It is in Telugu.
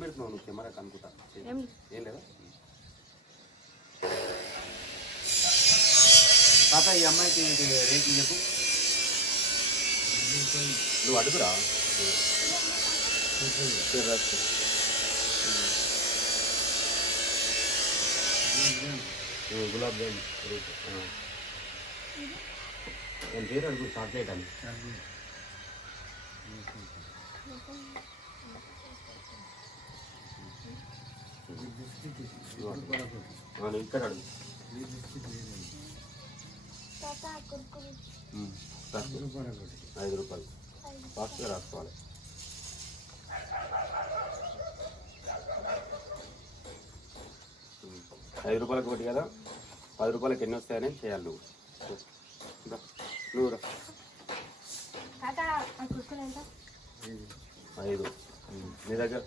పెడుతున్నావు నువ్వు కెమెరాకి అనుకుంటా. ఏం లేదా తాత? ఈ అమ్మాయికి రేట్ చెప్పు. నువ్వు అడుగురా. గులాబ్ జామ్ రేట్ నేను పేరు అడుగు. చాక్లెట్ అని ఇక్కడ అడుగు. 5 రూపాయలు ఫాస్ట్గా రాసుకోవాలి. ₹5 ఒకటి కదా, 10 రూపాయలకి ఎన్ని వస్తాయని చేయాలి నువ్వు. నువ్వు 5 నీ దగ్గర